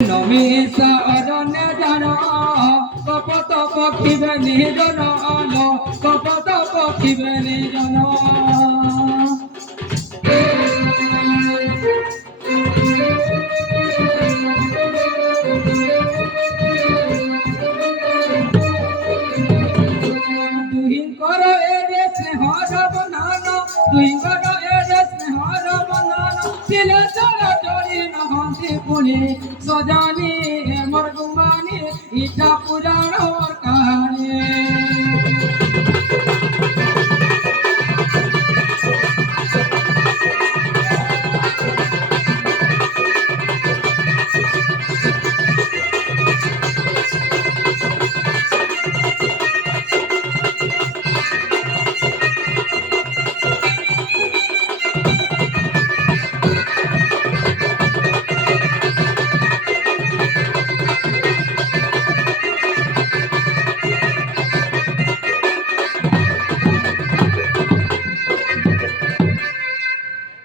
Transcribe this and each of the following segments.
নমিষা অরণ্য জান কপত পক্ষিবে নিজন কপত পক্ষিবে নিজন তুহিঙ্কর এরে স্নেহর বন্ধন তুহিঙ্কর এরে স্নেহর বন্ধন ছিল চলা চড়ি নহন্তি পুনি সজানি মোর গুমানি ইটা পুরাণ কাহানি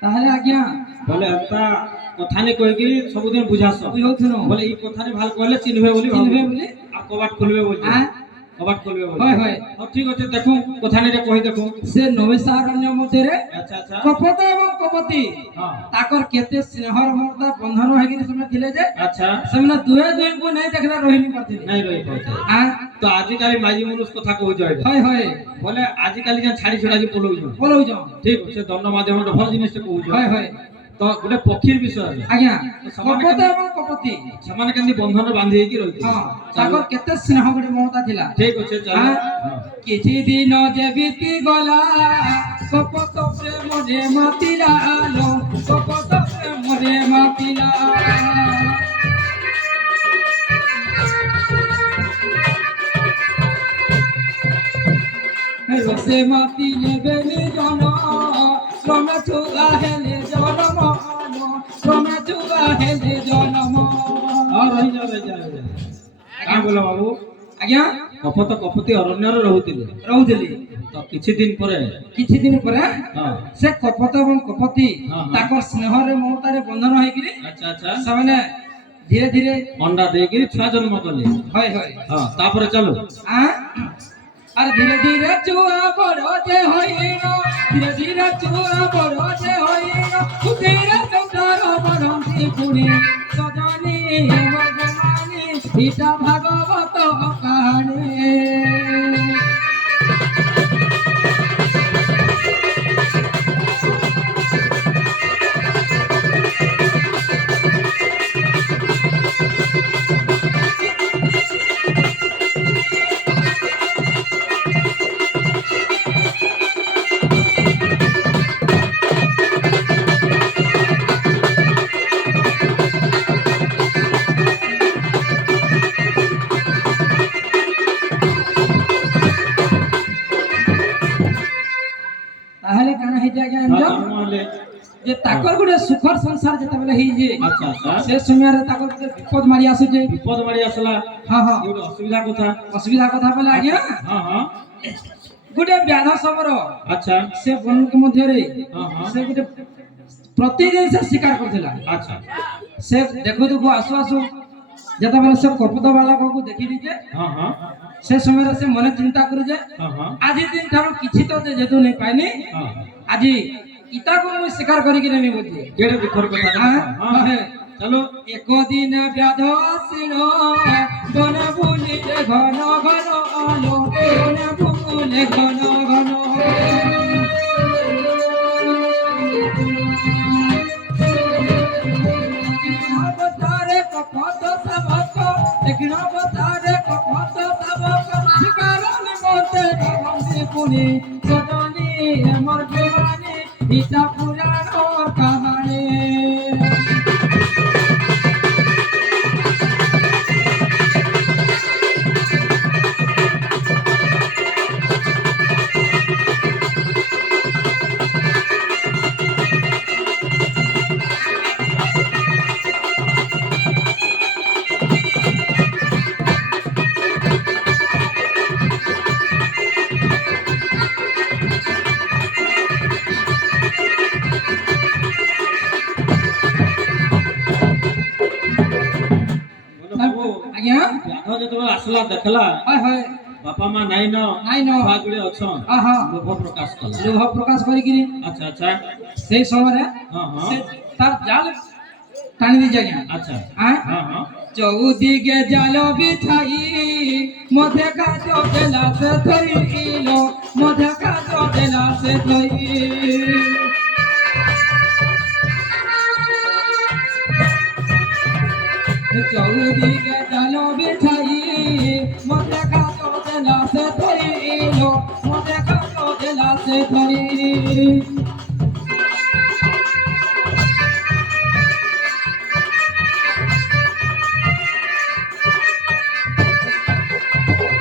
তাহলে আজ্ঞা বলে একটা কথা নে কইকি ସବୁদিন বুঝাস বুঝাউথুনো বলে এই কথা নে ভাল কইলে চিনবে বলি চিনবে বলি আর কবাট খুলবে বলি হ্যাঁ কবাট খুলবে বলি হয় হয় তো ঠিক আছে দেখো কথা নে কই দেখো সে নমিষারণ্য মধ্যে আচ্ছা আচ্ছা কপত এবং কপতি হ্যাঁ তাকর কেতে স্নেহর মমতা বন্ধন হইকি তুমি ଥିଲେ যে আচ্ছা ସେମାନେ ଦୁହେଁ ଦୁହିଁଙ୍କୁ ନେଇ ଦେଖିଲା ରହିନି କରିଥିଲେ নাই রই কইতে হ্যাঁ তো আজিকালি মাঝি মানুষ কথা কই যায় হয় হয় বলে আজিকালি যে ছাড়ি ছড়া যে পলউছ বলৌছ ঠিক আছে দণ্ড মাধ্যমে ভাল জিনিসটা কইছ হয় হয় তো গোটে পক্ষীর বিষয় আজ্ঞା ସେମାନେ କପତ ଏବଂ କପତି ସେମାନେ କେମିତି ବନ୍ଧନ ବାନ୍ଧି ହେଇକି ରହିଥିଲେ ହଁ ତାଙ୍କର କେତେ ସ୍ନେହ ଗୋଟେ ମମତା ଥିଲା ଠିକ ଅଛି ଚାଲ হ্যাঁ? କିଛି ଦିନ ଯେ ବିତି ଗଲା କପତ ପ୍ରେମରେ ମାତିଲା ଆଲୋ କପତ ପ୍ରେମରେ ମାତିଲା রসে মাতি নেবেলি জন ক্রমে চুগা হেলে জনম ক্রমে চুগা হেলে জনম ହଁ ରହିଯା କାଁ ବୋଲ ବାବୁ ଆଜ୍ଞା କପତ କପତି ଅରଣ୍ୟରେ ରହୁଥିଲେ ରହୁଥିଲି ତ କିଛି ଦିନ ପରେ କିଛି ଦିନ ପରେ ହଁ ସେ କପତ ଏବଂ କପତି ହଁ, ହଁ। ତାଙ୍କର ସ୍ନେହରେ ମମତାରେ ବନ୍ଧନ ହେଇକିରି ଆଚ୍ଛା ଆଚ୍ଛା ସେମାନେ ଧୀରେ ଧୀରେ ଅଣ୍ଡା ଦେଇକି ଛୁଆ ଜନ୍ମ କଲେ হয় হয় ହଁ ତାପରେ ଚାଲୁ আর ধীরে ধীরে চুয়া বড় যে হইল ধীরে ধীরে চুয়া বড় যে হইল ধীরে চন্দ্র বরন্তি পুনি সজনি ভগবানি ইটা ভাগবত কাহানি তাহলে কানা হইছে আজ্ঞা ହଁ, এমন ଜନ୍ମ ହେଲେ যে তাকর গুটে সুখর সংসার যেতবেলে হইছে ଆଚ୍ଛା ଆଚ୍ଛା সে সময়রে তাকর গুটে বিপদ মারি আসুছে ବିପଦ ମାଡ଼ି ଆସିଲା হ্যাঁ হ্যাঁ ଏ ଗୋଟେ ଅସୁବିଧା କଥା অসুবিধা কথা বলে আজ্ঞা ହଁ ହଁ গুটে ব্যাধ সমর ଆଚ୍ଛା সে বনক মধ্যে ହଁ ହଁ সে গুটে প্রতিদিন সে শিকার করছিল ଆଚ୍ଛା সে দেখু দেখু আসু আসু যেতবেলে সে কপত বালকକୁ দেখি দিছে ହଁ ହଁ সে সময়রে সে মনে চিন্তা করুছে ହଁ ହଁ আজি দিন ঠারু কিছু তো যেহেতু নেই পাইনি ହଁ আজি ইটাକୁ ମୁଁ ଶିକାର କରିକି ନେମି ବୁଝି କେଡ଼େ ଦୁଃଖର କଥା হ্যাঁ ହଁ ହଁ ଚାଲୁ একদিন ব্যাধ আসিল বন বুলিলে ঘন ঘন আলো বন বুলে ঘন ঘন অবতারে কপত শাবক দেখিন অবতারে কপত শাবক শিকার নিমন্তে ভগবতী পুনি সজনী আমার জীবনী ইটা পুরাণ কাহানি ଆଜ୍ଞା ବ୍ୟାଧ ଯେତେବେଳେ ଆସିଲା ଦେଖିଲା ହାୟ ହାୟ ବାପା ମା ନାଇଁ ନ ନାଇଁ ନ ଛୁଆ ଯୋଡ଼େ ଅଛନ୍ ଆହା ଲୋଭ ପ୍ରକାଶ କଲା। ଲୋହ ପ୍ରକାଶ କରିକିରି ଆଚ୍ଛା ଆଚ୍ଛା ସେଇ ସମୟରେ ହଁ ହଁ ସେ ତାର ଜାଲ টানি দিয়ে যায় আচ্ছা হ্যাঁ হ্যাঁ হ্যাঁ চৌদিকে জাল বিছাই মধ্যে কাজ দেলা সে ধরিল মধ্যে কাজ দেলা সে ধরিল চৌদিকে জাল বিছাই মধ্যে কাজ দেলা সে ধরিল মধ্যে কাজ দেলা সে ধরিল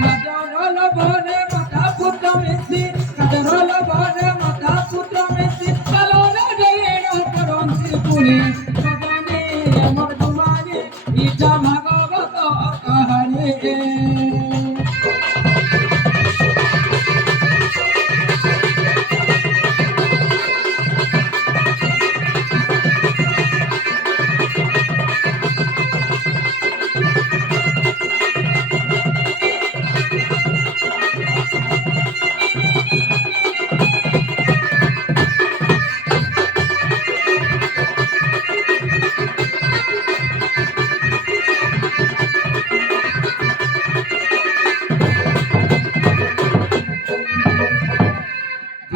কাজরল বনে মাথা পুত্র মিছি কাজরল বনে মাথা পুত্র মিছি চলন জয়েন করন্তি পুনে সজনে আমার তোমারে ইটা ভাগবত কাহানি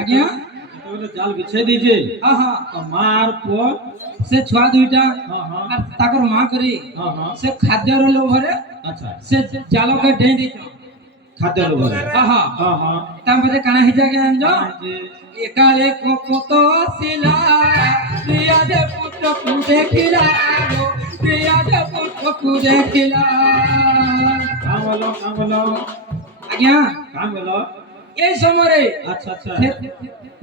আজ্ঞা যেତେବେଳେ জাল বিছাই দিয়েছে আহা তো মা আর পুଅ সে ছুয়া দুইটা হ্যাঁ হ্যাঁ আর তাকর মা করি হ্যাঁ হ্যাঁ সে খাদ্যর লোভরে আচ্ছা সে জালকে ডেই দিছ খাদ্য লোভରେ আহা ହଁ ହଁ তারপরে কানা হিজা কে আনজ যে একালে কত আসিলা প্রিয়াদে পুত্রকু দেখিলা প্রিয়াদে পুত্রকু দেখিলা কাম বলো আজ্ঞা কাম বলো এই সময়ে আচ্ছা আচ্ছা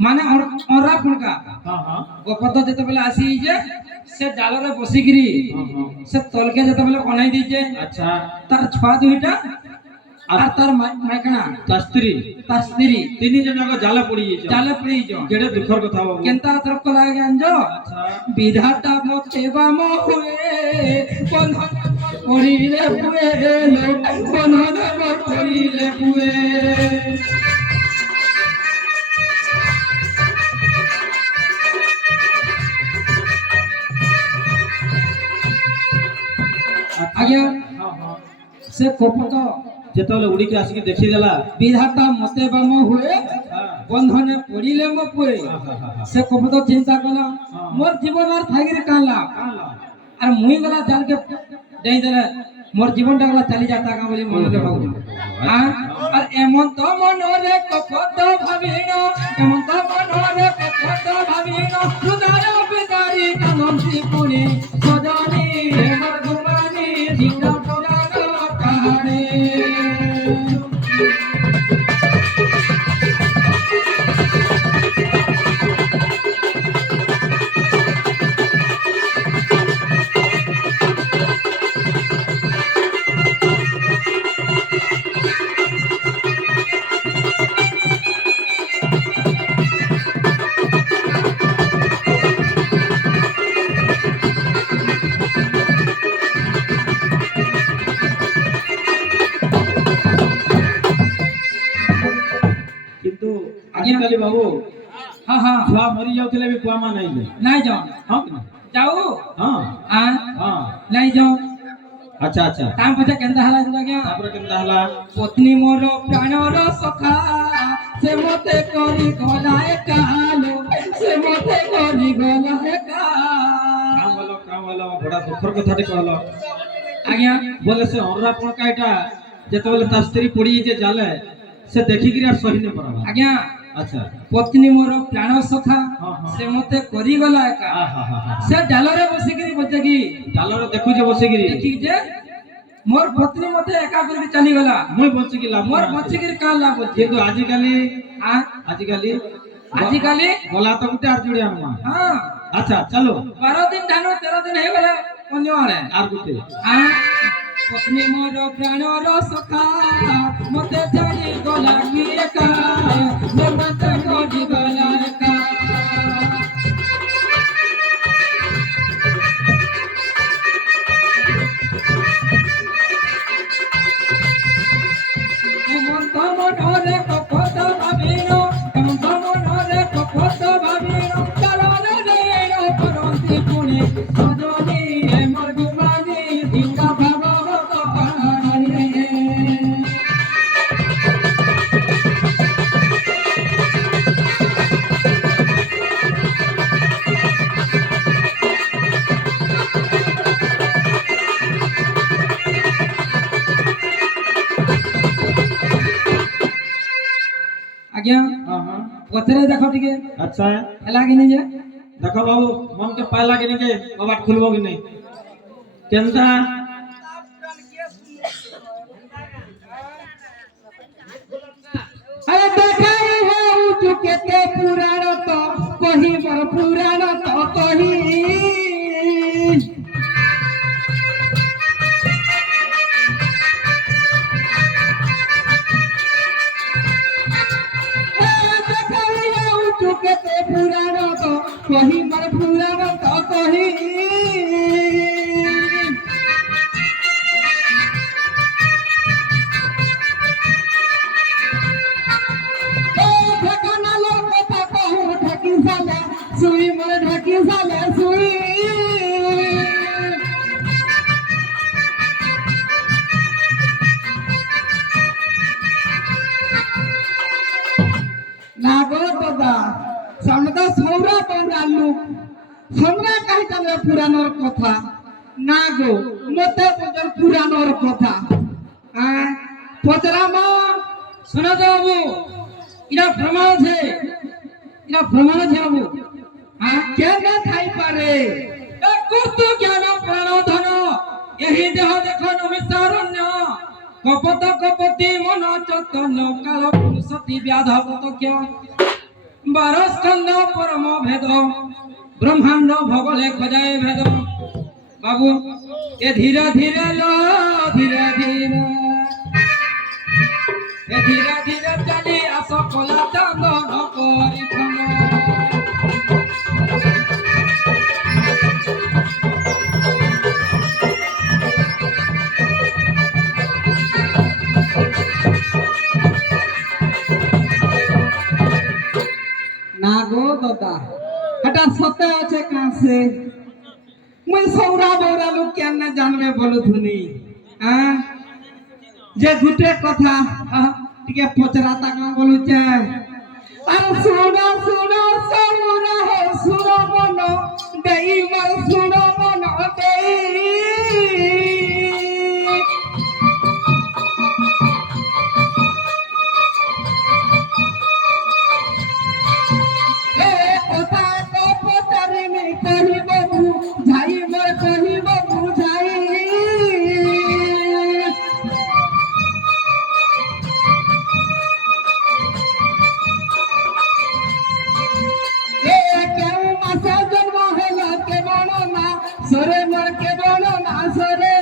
মানে অরা ফুলকা হ্যাঁ হ্যাঁ গোপদ যেতবেলে আসি যে সে জালরে বসিকিরি হ্যাঁ হ্যাঁ সে তলকে যেতবেলে অনাই দিছে আচ্ছা তার ছুয়া দুইটা আর তার মাইকনা ତା ସ୍ତ୍ରୀ তার স্ত্রী ତିନି ଜଣଙ୍କ ଜାଲ ପଡିଯାଇଛି জালে পড়িছ କେଡେ ଦୁଃଖର କଥା ବାବୁ কেনতা তরক লাগে আনজ আচ্ছা বিধাতা মতে বাম হুয়ে বন্ধন করিলে পুয়ে বন্ধন করিলে পুয়ে আজ্ঞা ହଁ ହଁ সে কপত ଯେତେବେଳେ ଉଡିକି ଆସିକି ଦେଖିଦେଲା বিধাতা মতে বাম হুয়ে বন্ধনে পড়িলে মো পুয়ে সে কপত চিন্তা কলা মোর জীবন আর থাকি কানলা আর মুই গলা জালকে দেই দেলে মোর জীবনটা গলা চালি যাতা কা বলি মনে ভাবু আর এমন তো মনরে কত ভাবিন এমন তো মনরে কত ভাবিন হৃদয় বিদারি কানন্তি পুনি সজনি মোর ঘুমানি জিন্দা পুরাণ কাহানি କିନ୍ତୁ ଆଜିକାଲି ବାବୁ ହଁ ହଁ ଛୁଆ ମରି ଯାଉଥିଲେ ବି ପୁଆ ମା ନାଇଁ ଯେ ନାଇଁ ଯାଅ ହଁ କି ନା? যাও ହଁ ହଁ নাই যাও ଆଚ୍ଛା ଆଚ୍ଛା তাম পছে কেনতা হলা আজ্ঞা ତାପରେ କେନ୍ତା ହେଲା পত্নী মোর প্রাণর সখা সে মতে করি গলা একালো সে মতে করি গলা একা କାମ ଭଲ ବଡ ଦୁଃଖର କଥାଟେ କହିଲ আজ্ঞা ବୋଲେ ସେ ଅରୁଆ ପଣକା ଏଇଟା ଯେତେବେଳେ ତା ସ୍ତ୍ରୀ ପଡିଯାଇଛି ଜାଲେ ସେ ଦେଖିକିରି আর ସହି ନ ପାରବା আজ্ঞা ଆଚ୍ଛା পত্নী মোর প্রাণ সখা ହଁ ହଁ সে মতে করি গলা একা সে ডালরে বসিকিরি বলছে কি ଡାଲର ଦେଖୁଛେ ବସିକିରି দেখি যে মোর পত্নী মতে একা করে চালি গলা ମୁଇଁ ବଞ୍ଚିକି ଲାଭ মোর କଣ ଅଛି? বচিকিরি কাল লাভ হচ্ছে କିନ୍ତୁ ଆଜିକାଲି আজিকালি ଆଜିକାଲି ଗଲା ତ ଗୋଟେ আর ଯୋଡେ ଆନମା হ্যাঁ ଆଚ୍ଛା ଚାଲୁ 12 দিন ধান 13 দিন হয়ে গেলে অন্য আড়ে আর ଗୋଟେ পত্নী মোর প্রাণর সখা মতে জানি গলা কি একা মতে গড়ি গলা একা গোবিন্দ ভাগবত পারে। আজ্ঞা হ্যাঁ হ্যাঁ পথরে দেখো টিকে আচ্ছা হেলা কিনি যে দেখো বাবু মনকে পাইলা কি যে কবাট খুলবো কি নাই কেনটা আরে দেখাই হেউ চুকেতে পুরাণ তো কহি মোর পুরাণ তো কহি দেখাই হেউ চুকেতে পুরাণ তো কহি মোর পুরাণ তো কহি সুই মনে ঢাকি সালে সুই না গো দাদা সামনে তো সৌরা বন্ধা লোক সামনে কাহিতালে পুরানোর কথা না গো মতে বছর পুরানোর কথা পচরাম শোনা যাবো এটা প্রমাণ আছে এটা প্রমাণ আছে বাবু কেন থাই পারে কত জ্ঞান প্রাণ ধন এই দেহ দেখ নমিসারণ্য কপত কপতি মন চতন কাল পুরুষতি ব্যাধবত কে 12 স্কন্ধ পরম ভেদ ব্রহ্মাণ্ড ভগলে খজায় ভেদ বাবু এ ধীরে ধীরে লো ধীরে ধীরে এ ধীরে ধীরে চালি আস কলা চন্দন করি না গো দাদা এটা সতে আছে কাছে মুই সৌরা বৌরা লোক কেন জানবে বলো ধুনি যে গুটে কথা টিকে পচরা তাকা বলুছে আর শুনো শুনো সৌরা হে শুনো মন দেই মার শুনো মন দেই সরে মোর কে বলো না সরে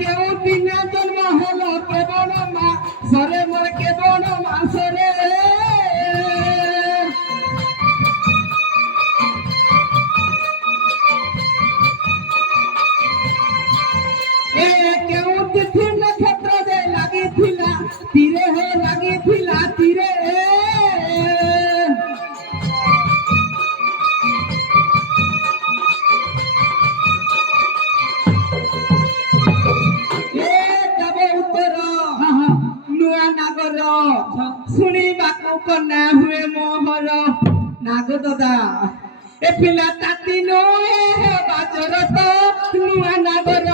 কেউ বিনা জন্ম হলো কে বলো না সরে মোর কে বলো না সরে কেউ তিথি নক্ষত্র যে লাগিছিলা তীরে হে লাগিছিলা তীরে যাব উত্তর নূয়া নাগর শুনিବାକୁ কন্যা ହୁଏ মোহর নাগ দাদা এ পিলা তাতি নয় বাজর তো নূয়া নাগর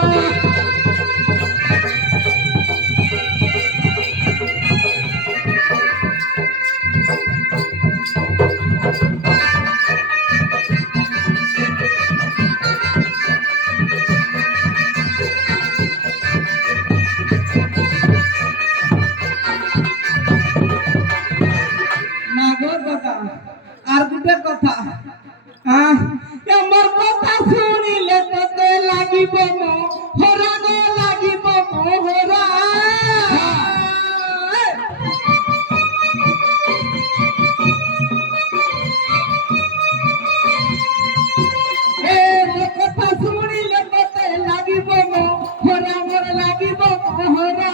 আর দুটো কথা আমার কথা শুনিলে তোতে লাগিব মোহরা গো লাগিব মোহরা কথা শুনিলে তোতে লাগিব মোহরা মোর লাগিব মোহরা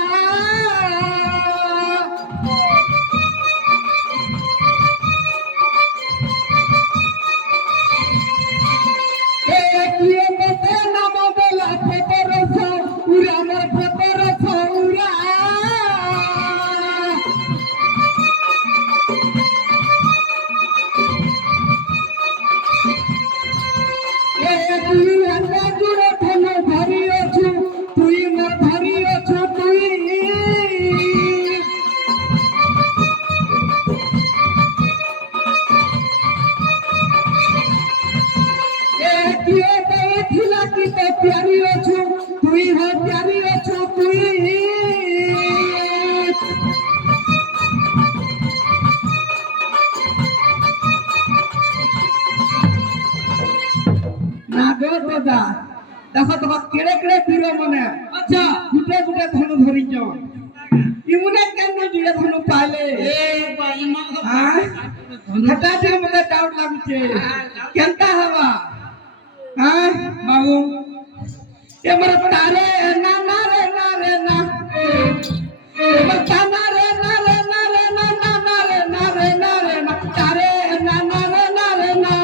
प्यारी अछु तुई हो प्यारी अछु तुई नागो दादा देखो तो केड़े केड़े पीरो मने अच्छा गुटे गुटे धनु धरि जो इमुने केन जुड़े धनु पाले ए बाई मन हां हटा दे मते डाउट लागुचे केनता हवा हां बाबू ये मर तारे ना ना रे ना रे ना मर ताना रे ना रे ना रे ना ना ना रे ना रे ना रे ना तारे ना ना रे ना रे ना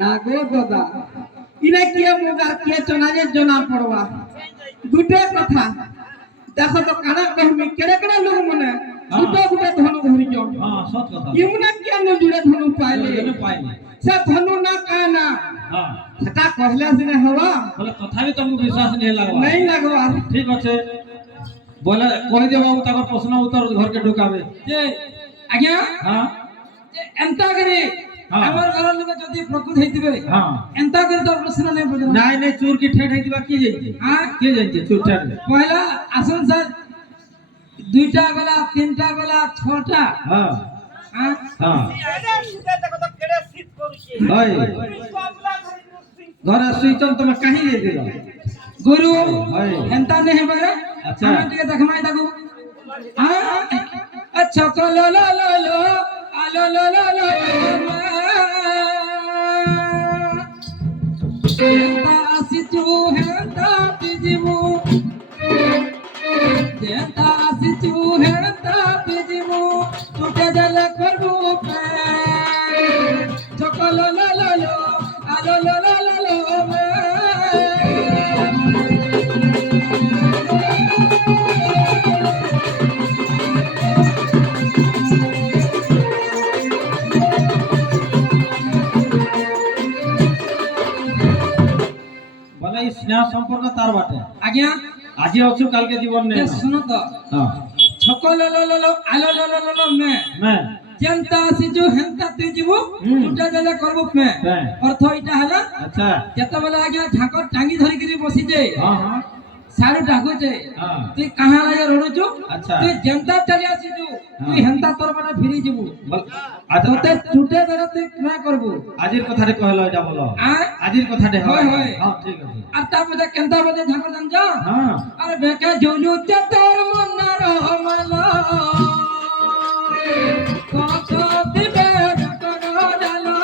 नागो दादा इने किए मुगार किए चनाजे जना पड़वा दुटे कथा देखो तो काना कहमी केड़े केड़े लोग मने दुटे गुटे धनु धरि जो हां सत कथा इमुने किए न जुड़े धनु पाइले से धनु ना काना हां हटा कहला सिने हवा बोले तथापि तुमको विश्वास नहीं लगवा नहीं लगवा ठीक আছে बोले कहि दे बाबू ताकर प्रश्न उत्तर घर के ढुकावे जे आज्ञा हां एंता करे हाँ। हमर घर लोग जदी प्रकृत हेतिबे हां एंता करे तो प्रश्न नहीं बुझना नहीं नहीं चूर की ठेठ हेतिबा की जाइए हां के जाइए चूर ठेठ पहला आसन सर दुईटा गला तीनटा गला छटा हां हां हां हाय घर सुइचन तुम कहीं ले दिला गुरु हाय एंता नहीं बगे अच्छा। हमें टिके देखमाई ताकू हां अच्छा को लो लो लो लो आ लो लो लो लो एंता आसी तू हेंता तिजिमु एंता आसी तू हेंता तिजिमु टूटे जल करबू पे चको लो लो लो लो आ लो लो लो लो लो बोले ई स्नेह संपर्क तार बाटे आज्ञा আজি অছু কালকে জীবন ये নেই सुनो तो हां छको लो लो लो लो आ लो लो लो लो लो मैं जेंता आसी जो हेंता तु जीवो टूटा जले करबो पे হ্যাঁ अर्थ इटा हला अच्छा जेता बेला आज्ञा झाकर टांगी धरि गिरी बसी जे हां हां साडू डाकू जे हां तू कहां लागे रोडुचु अच्छा। तू जेंता चली आसी तू तू हेंता तोर बना फिरी जीवो আচ্ছা तोते टूटे जले तू ना करबो আজির কথাটা কইলো এটা বলো आ আজির কথাটা হয়, হয়। হ্যাঁ ঠিক আছে আর তা মধ্যে কেনতা মধ্যে ঝাকর দান যা হ্যাঁ আরে বেকে ঝুলু তোর মনার মালা কত দিবে করো জালা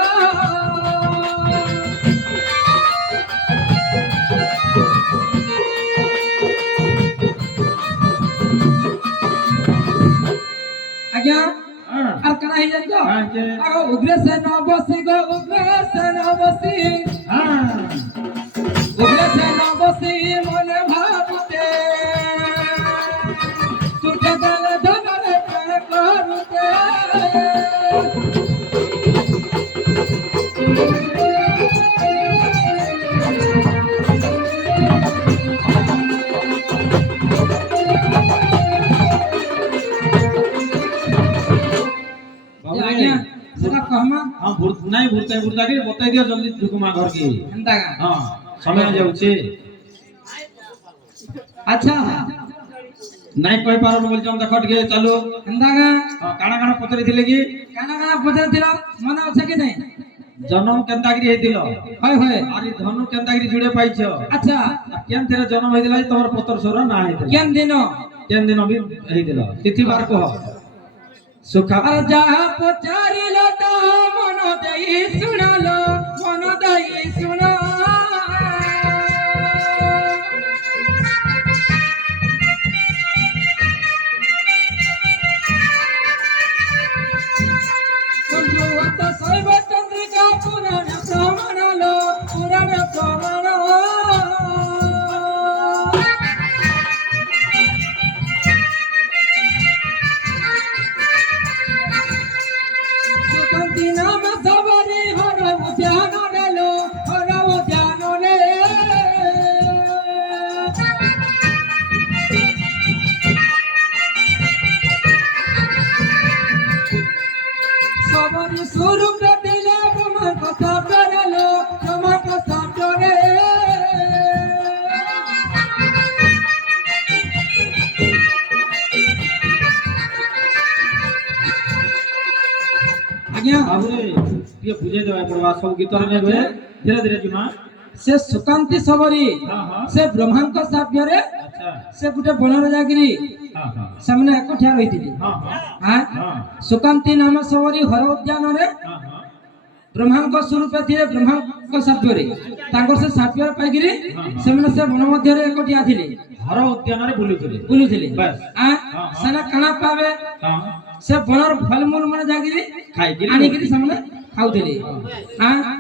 আজ্ঞা হ্যাঁ আর কানা হই যাই তো হ্যাঁ যে আগো উগ্রেছে ন বসি গো উগ্রেছে ন বসি হ্যাঁ উগ্রেছে ন বসি মনে ভাবতে টুটে গেলে ধনরে করতে बाबू आज्ञा সেটা কহমা हां नहीं भूरता के बताई दियो जल्दी ढुकुमा घर की এন্তা গা हां समय जाउछे আচ্ছা नहीं कहि पारो बोल जम देखट गे चालू এন্তা গা हां काना काना पचरी थिले की কানা কানা পচার দিল মনে আছে কি নাই জন্ম কেন্তাগিরি হইছিল হয় হয় আর এই ধনু কেন্তাগিরি জুড়ে পাইছ আচ্ছা আর কেন থেরে জন্ম হইছিল যে তোমার পতর সর না হইছিল কেন দিন কেন দিন বি হইছিল তিথি বার কহ সুখা আর যাহা পচারিল তাহা মন দেই শুনালো মন দেই শুনা বন্ধুত্ব শৈব চন্দ্রিকা পুরাণ প্রমাণালো পুরাণ প্রমাণ সুকান্তি নাম সবরি হর উদ্যান রেলো হর উদ্যান রে সবরি স্বরূপ দিলে ব্রহ্মার কথা বেরালো ব্রহ্মার কথা রে আজ্ঞা বাবুরে ଟିକେ বুঝাই দেবা পড়বা সব গীতরে নেই বে ধীরে ধীরে জুমা সে সুকান্তি সবরি হ্যাঁ হ্যাঁ সে ব্রহ্মাঙ্ক সাহায্ୟରେ আচ্ছা সে ଗୋଟେ ବନରେ ଯାଇକିରି হ্যাঁ হ্যাঁ ସେମାନେ ଏକଠିଆ ରହିଥିଲେ হ্যাঁ হ্যাঁ ହଁ হ্যাঁ ସୁକାନ୍ତି ନାମ ସବରି ହର ଉଦ୍ୟାନରେ হ্যাঁ হ্যাঁ ବ୍ରହ୍ମାଙ୍କ ସ୍ୱରୂପ ଥିଲେ ବ୍ରହ୍ମାଙ୍କ ସାହାଯ୍ୟରେ ତାଙ୍କର ସେ ସାହାଯ୍ୟ ପାଇକିରି ସେମାନେ ସେ ବନ ମଧ୍ୟରେ ଏକଠିଆ ଥିଲେ ହର ଉଦ୍ୟାନରେ ବୁଲୁଥିଲେ ବୁଲୁଥିଲେ ବାସ୍ ସେନା କାଣା ପାବେ ହଁ ସେ ବନର ଫଳମୂଳ ମାନେ ଯାଇକିରି ଖାଇକିରି ଆଣିକିରି ସେମାନେ ଖାଉଥିଲେ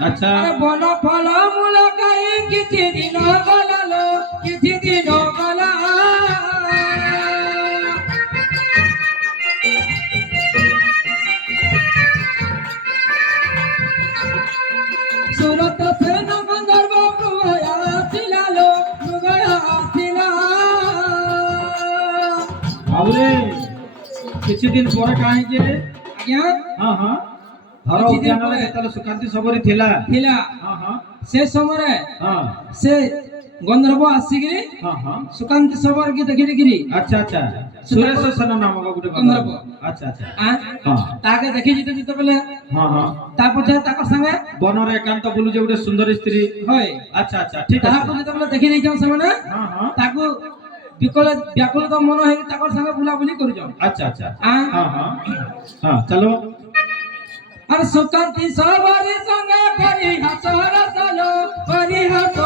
ଆଚ୍ଛା। ଆରେ ବନ ଫଳ ମୂଳ ଖାଇ କିଛି ଦିନ ଗଲା ଲୋ କିଛି ଦିନ ଗଲା ସୁରତ ସେନ ଗନ୍ଧର୍ବ ମୃଗୟ ଆସିଲା ଲୋ ମୃଗୟ ଆସିଲା ବାବୁରେ କିଛି ଦିନ ପରେ କାହିଁକି ଆଜ୍ଞା ହଁ ହଁ ହର କିଛି ଦିନ ଉଦ୍ୟାନରେ ପରେ। ଯେତେବେଳେ ସୁକାନ୍ତି ସବରି ଥିଲା ଥିଲା ହଁ ହଁ ସେ ସମୟରେ ହଁ ସେ ଗନ୍ଧର୍ବ ଆସିକିରି ହଁ ହଁ ସୁକାନ୍ତି ସବରକି ଦେଖିକିରି ଆଚ୍ଛା ଆଚ୍ଛା ସୁରେଶ ସେନ ନାମକ ଗୋଟେ ଗନ୍ଧର୍ବ। ଆଚ୍ଛା ଆଚ୍ଛା ଆଁ, ହଁ ତାକେ ଦେଖି ଯେତେବେଳେ ହଁ ହଁ ତା ପଛେ ତାଙ୍କ ସାଙ୍ଗେ ବନରେ ଏକାନ୍ତ ବୁଲୁଛେ ଗୋଟେ ସୁନ୍ଦରୀ ସ୍ତ୍ରୀ ହଏ ଆଚ୍ଛା ଆଚ୍ଛା ଠିକ ତାହାକୁ ଅଛି ଯେତେବେଳେ ଦେଖି ଦେଇଛନ୍ ସେମାନେ ହଁ ହଁ ତାକୁ ବ୍ୟାକୁଳିତ ମନ ହେଇକି ତାଙ୍କର ସାଙ୍ଗେ ବୁଲାବୁଲି କରୁଛନ୍ ଆଚ୍ଛା ଆଚ୍ଛା ଆଁ, ହଁ ହଁ ହଁ ଚାલો আর সুকান্তি সবরি সঙ্গে পরিহাস রসলো পরিহাস